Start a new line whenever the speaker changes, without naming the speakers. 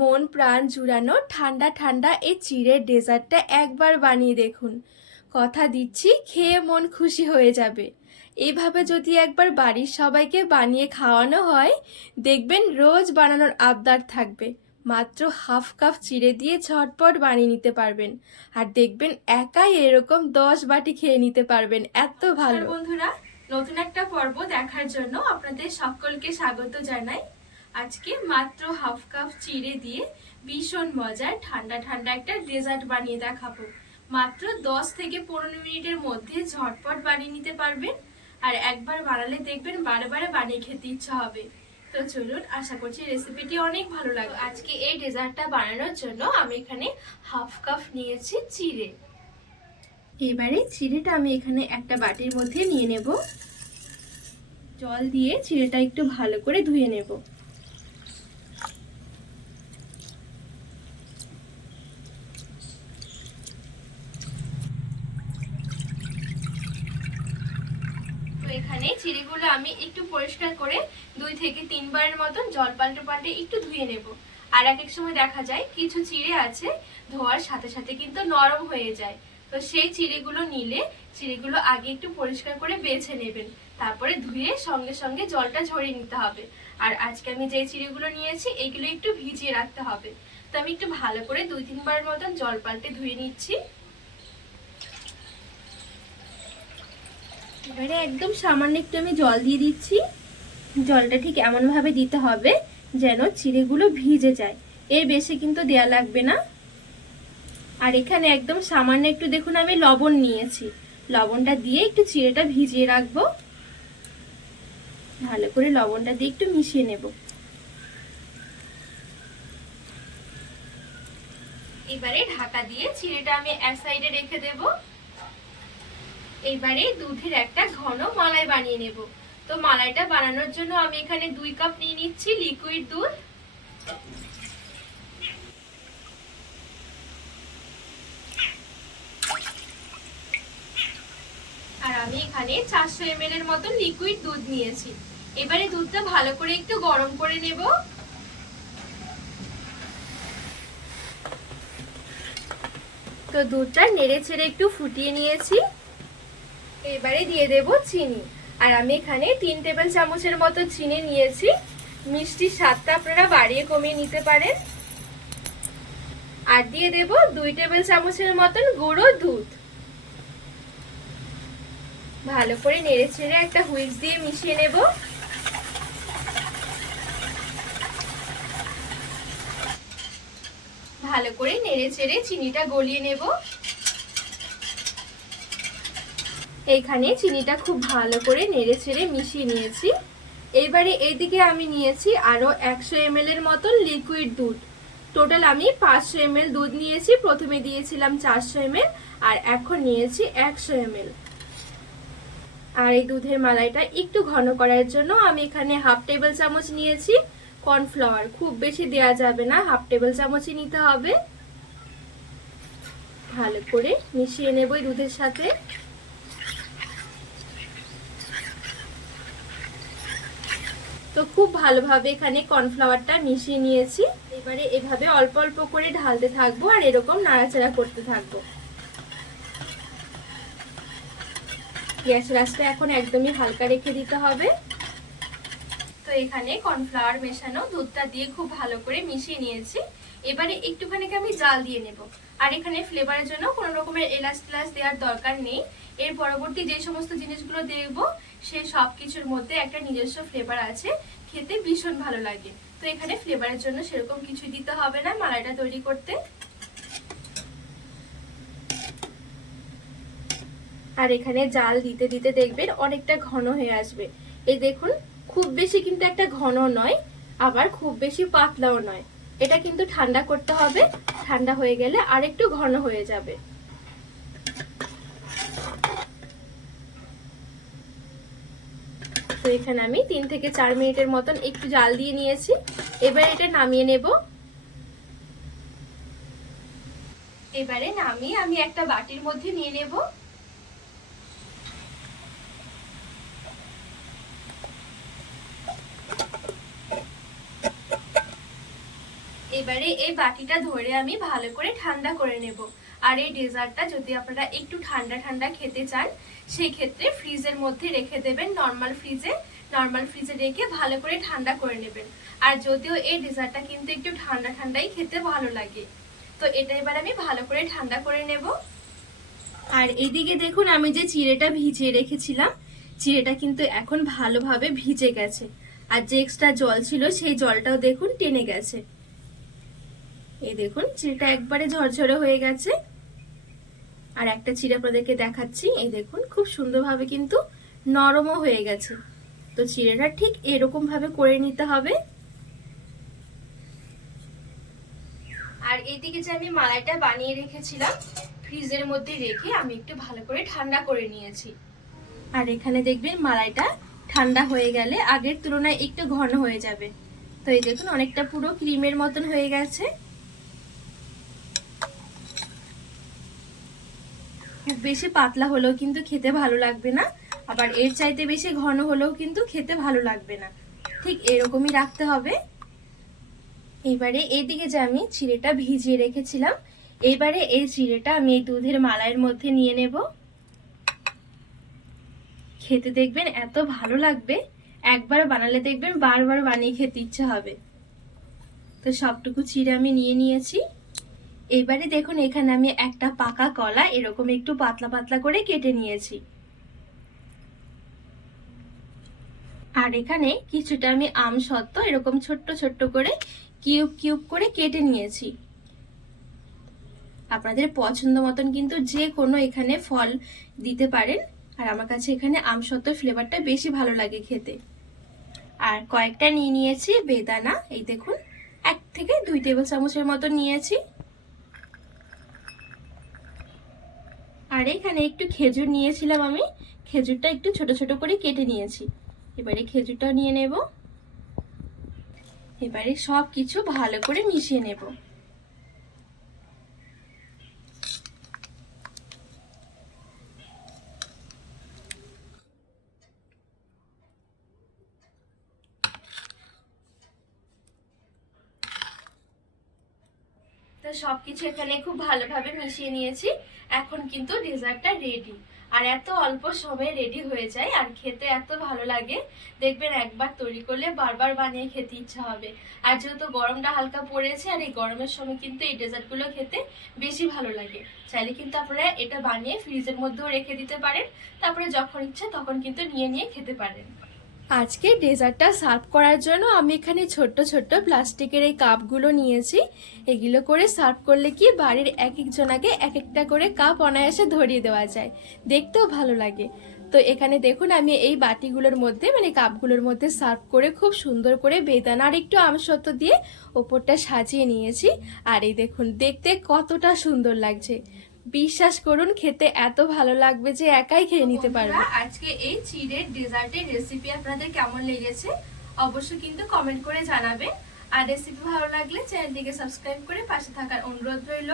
মন প্রাণ জুড়ানো ঠান্ডা ঠান্ডা এই চিড়ের ডেজার্টটা একবার বানিয়ে দেখুন। কথা দিচ্ছি, খেয়ে মন খুশি হয়ে যাবে। এভাবে যদি একবার বাড়ির সবাইকে বানিয়ে খাওয়ানো হয়, দেখবেন রোজ বানানোর আবদার থাকবে। মাত্র হাফ কাপ চিড়ে দিয়ে ঝটপট বানিয়ে নিতে পারবেন। আর দেখবেন একাই এরকম দশ বাটি খেয়ে নিতে পারবেন, এত ভালো। বন্ধুরা, নতুন একটা পর্ব দেখার জন্য আপনাদের সকলকে স্বাগত জানাই। আজকে মাত্র হাফ কাপ চিড়ে দিয়ে ভীষণ মজার ঠান্ডা ঠান্ডা একটা ডেজার্ট বানিয়ে দেখাবো। মাত্র দশ থেকে পনেরো মিনিটের মধ্যে ঝটপট বানিয়ে নিতে পারবেন। আর একবার বানালে দেখবেন বারে বানিয়ে খেতে ইচ্ছা হবে। তো চলুন, আশা করছি রেসিপিটি অনেক ভালো লাগবে। আজকে এই ডেজার্টটা বানানোর জন্য আমি এখানে হাফ কাপ নিয়েছি চিড়ে। এবারে চিড়েটা আমি এখানে একটা বাটির মধ্যে নিয়ে নেব। জল দিয়ে চিড়েটা একটু ভালো করে ধুয়ে নেব তো এখানে চিড়িগুলো আমি একটু পরিষ্কার করে দুই থেকে তিনবারের মতন জল পাল্টে পাল্টে একটু ধুয়ে নেব। আর এক এক সময় দেখা যায় কিছু চিড়ে আছে ধোয়ার সাথে সাথে কিন্তু নরম হয়ে যায়। তো সেই চিড়েগুলো নিলে চিড়েগুলো আগে একটু পরিষ্কার করে বেছে নেবেন। তারপরে ধুয়ে সঙ্গে সঙ্গে জলটা ঝরিয়ে নিতে হবে। আর আজকে আমি যে চিড়েগুলো নিয়েছি এইগুলো একটু ভিজিয়ে রাখতে হবে। তো আমি একটু ভালো করে দুই তিনবারের মতন জল পাল্টে ধুয়ে নিচ্ছি। এবারে একদম সামান্য একটু আমি জল দিয়ে দিচ্ছি। জলটা ঠিক এমনভাবে দিতে হবে যেন চিড়েগুলো ভিজে যায়। এর বেশি কিন্তু দেয়া লাগবে না। আর এখানে একদম সামান্য একটু দেখুন, আমি লবণ নিয়েছি। লবণটা দিয়ে একটু চিড়েটা ভিজিয়ে রাখব। ভালো করে লবণটা দিয়ে একটু মিশিয়ে নেব। এবারে ঢাকা দিয়ে চিড়েটা আমি এক সাইডে রেখে দেব। এবারে দুধের একটা ঘন মালাই বানিয়ে নেব। তো মালাইটা বানানোর জন্য আমি এখানে দুই কাপ নিয়ে নিচ্ছি লিকুইড দুধ। আর আমি এখানে চারশো এম এর মতন লিকুইড দুধ নিয়েছি। এবারে দুধটা ভালো করে একটু গরম করে নেব। তো দুধটা নেড়ে ছেড়ে একটু ফুটিয়ে নিয়েছি। এবারে দিয়ে দেব চিনি। আর আমি এখানে তিন টেবিল চামচের মতো চিনি নিয়েছি। মিষ্টির স্বাদটা আপনারা বাড়িয়ে কমিয়ে নিতে পারেন। আর দিয়ে দেব দুই টেবিল চামচের মতন গুঁড়ো দুধ। ভালো করে নেড়ে ছেড়ে একটা হুইক্স দিয়ে মিশিয়ে নেব। ভালো করে নেড়ে ছেড়ে চিনিটা গলিয়ে নেব। এইখানে চিনিটা খুব ভালো করে নেড়ে ছেড়ে মিশিয়ে নিয়েছি। এবারে এইদিকে আমি নিয়েছি আরও একশো এম এর মতন লিকুইড দুধ। টোটাল আমি পাঁচশো এম দুধ নিয়েছি, প্রথমে দিয়েছিলাম চারশো এম আর এখন নিয়েছি একশো এম আর এই দুধের মালাইটা একটু ঘন করার জন্য আমি এখানে হাফ টেবিল চামচ নিয়েছি। কর্নফ্লাওয়ার, খুব বেশি দেওয়া যাবে না, হাফ টেবিল চামচই নিতে হবে। ভালো করে মিশিয়ে নেব দুধের সাথে। তো খুব ভালোভাবে এখানে কর্নফ্লাওয়ারটা মিশিয়ে নিয়েছি। এবারে এভাবে অল্প অল্প করে ঢালতে থাকব আর এরকম নাড়াচাড়া করতে থাকব। গ্যাস রাসটা এখন একদমই হালকা রেখে দিতে হবে। তো এখানে কর্নফ্লাওয়ার মেশানো দুধটা দিয়ে খুব ভালো করে মিশিয়ে নিয়েছি। এবারে একটুখানি আমি জাল দিয়ে নেব। আর এখানে ফ্লেভারের জন্য কোনো রকমের এলাচ টেলাচ দেওয়ার দরকার নেই। এর পরবর্তী যে সমস্ত জিনিসগুলো দেখব সে সব কিছুর মধ্যে একটা নিজস্ব ফ্লেভার আছে, খেতে ভীষণ ভালো লাগে। তো এখানে ফ্লেভারের জন্য সেরকম কিছু দিতে হবে না মালাইটা তৈরি করতে। আর এখানে জাল দিতে দিতে দেখবেন অনেকটা ঘন হয়ে আসবে। এই দেখুন, খুব বেশি কিন্তু একটা ঘন নয়, আবার খুব বেশি পাতলাও নয়। এটা কিন্তু ঠান্ডা করতে হবে, ঠান্ডা হয়ে গেলে আরেকটু ঘন হয়ে যাবে। তো এখানে আমি তিন থেকে চার মিনিটের মতন একটু জাল দিয়ে নিয়েছি। এবার এটা নামিয়ে নেব। এবারে নামিয়ে আমি একটা বাটির মধ্যে নিয়ে নেব। এবারে এই বাটিটা ধরে আমি ভালো করে ঠান্ডা করে নেব। আর এই ডেজার্টটা যদি আপনারা একটু ঠান্ডা ঠান্ডা খেতে চান, সেই ক্ষেত্রে ফ্রিজের মধ্যে রেখে দেবেন নর্মাল ফ্রিজে নর্মাল ফ্রিজে রেখে ভালো করে ঠান্ডা করে নেবেন। আর যদিও এই ডেজার্টটা কিন্তু একটু ঠান্ডা ঠান্ডাই খেতে ভালো লাগে। তো এটা এবার আমি ভালো করে ঠান্ডা করে নেব। আর এদিকে দেখুন, আমি যে চিড়েটা ভিজিয়ে রেখেছিলাম, চিড়েটা কিন্তু এখন ভালোভাবে ভিজে গেছে। আর যে এক্সট্রা জল ছিল, সেই জলটাও দেখুন টেনে গেছে। এই দেখুন, চিড়েটা একবারে ঝরঝরে হয়ে গেছে। আর একটা চিড়ে আপনাদেরকে দেখাচ্ছি। এই দেখুন, খুব সুন্দরভাবে কিন্তু নরমও হয়ে গেছে। তো চিড়েটা ঠিক এরকম ভাবে করে নিতে হবে। আর এদিকে যে আমি মালাইটা বানিয়ে রেখেছিলাম, ফ্রিজের মধ্যে রেখে আমি একটু ভালো করে ঠান্ডা করে নিয়েছি। আর এখানে দেখবেন মালাইটা ঠান্ডা হয়ে গেলে আগের তুলনায় একটু ঘন হয়ে যাবে। তো এই দেখুন, অনেকটা পুরো ক্রিমের মতন হয়ে গেছে। খুব বেশি পাতলা হলেও কিন্তু খেতে ভালো লাগবে না। আবার এর চাইতে বেশি ঘন হলেও কিন্তু খেতে ভালো লাগবে না। ঠিক এরকমই রাখতে হবে। এবারে এইদিকে যে আমি চিড়েটা ভিজিয়ে রেখেছিলাম, এবারে এই চিড়েটা আমি এই দুধের মালাইয়ের মধ্যে নিয়ে নেব। খেতে দেখবেন এত ভালো লাগবে, একবার বানালে দেখবেন বারবার বানিয়ে খেতে ইচ্ছে হবে। তো সবটুকু চিড়ে আমি নিয়ে নিয়েছি। এবারে দেখুন, এখানে আমি একটা পাকা কলা এরকম একটু পাতলা পাতলা করে কেটে নিয়েছি। আর এখানে কিছুটা আমি আম সত্ত্ব এরকম ছোট্ট ছোট্ট করে কিউব কিউব করে কেটে নিয়েছি। আপনাদের পছন্দ মতন কিন্তু যে কোনো এখানে ফল দিতে পারেন, আর আমার কাছে এখানে আম সত্ত্বর ফ্লেভারটা বেশি ভালো লাগে খেতে। আর কয়েকটা নিয়ে নিয়েছি বেদানা, এই দেখুন, এক থেকে দুই টেবিল চামচের মতো নিয়েছি। আর এখানে একটু খেজুর নিয়েছিলাম আমি। খেজুরটা একটু ছোট ছোট করে কেটে নিয়েছি। এবারে খেজুরটাও নিয়ে নেব। এবারে সব কিছু ভালো করে মিশিয়ে নেব। তো সবকিছু এখানে খুব ভালোভাবে মিশিয়ে নিয়েছি। এখন কিন্তু ডেজার্টটা রেডি আর এত অল্প সময়ে রেডি হয়ে যায় আর খেতে এত ভালো লাগে। দেখবেন একবার তৈরি করলে বারবার বানিয়ে খেতে ইচ্ছা হবে। আর যেহেতু গরমটা হালকা পড়েছে আর এই গরমের সময় কিন্তু এই ডেজার্টগুলো খেতে বেশি ভালো লাগে। চাইলে কিন্তু আপনারা এটা বানিয়ে ফ্রিজের মধ্যেও রেখে দিতে পারেন। তারপরে যখন ইচ্ছে তখন কিন্তু নিয়ে নিয়ে খেতে পারেন। আজকে ডেজার্টটা সার্ভ করার জন্য আমি এখানে ছোট্ট ছোট্ট প্লাস্টিকের এই কাপগুলো নিয়েছি। এগুলো করে সার্ভ করলে কি বাড়ির এক একজনাকে এক একটা করে কাপ অনায়াসে ধরিয়ে দেওয়া যায়। দেখতেও ভালো লাগে। তো এখানে দেখুন আমি এই বাটিগুলোর মধ্যে মানে কাপগুলোর মধ্যে সার্ভ করে খুব সুন্দর করে বেদানা আর একটু আমসত্ব দিয়ে ওপরটা সাজিয়ে নিয়েছি। আর এই দেখুন, দেখতে কতটা সুন্দর লাগছে। বিশ্বাস করুন খেতে এত ভালো লাগবে যে একাই খেয়ে নিতে পারবে। আজকে এই চিড়ের ডেজার্টের রেসিপি আপনাদের কেমন লেগেছে অবশ্যই কিন্তু কমেন্ট করে জানাবে আর রেসিপি ভালো লাগলে চ্যানেলটিকে সাবস্ক্রাইব করে পাশে থাকার অনুরোধ রইল।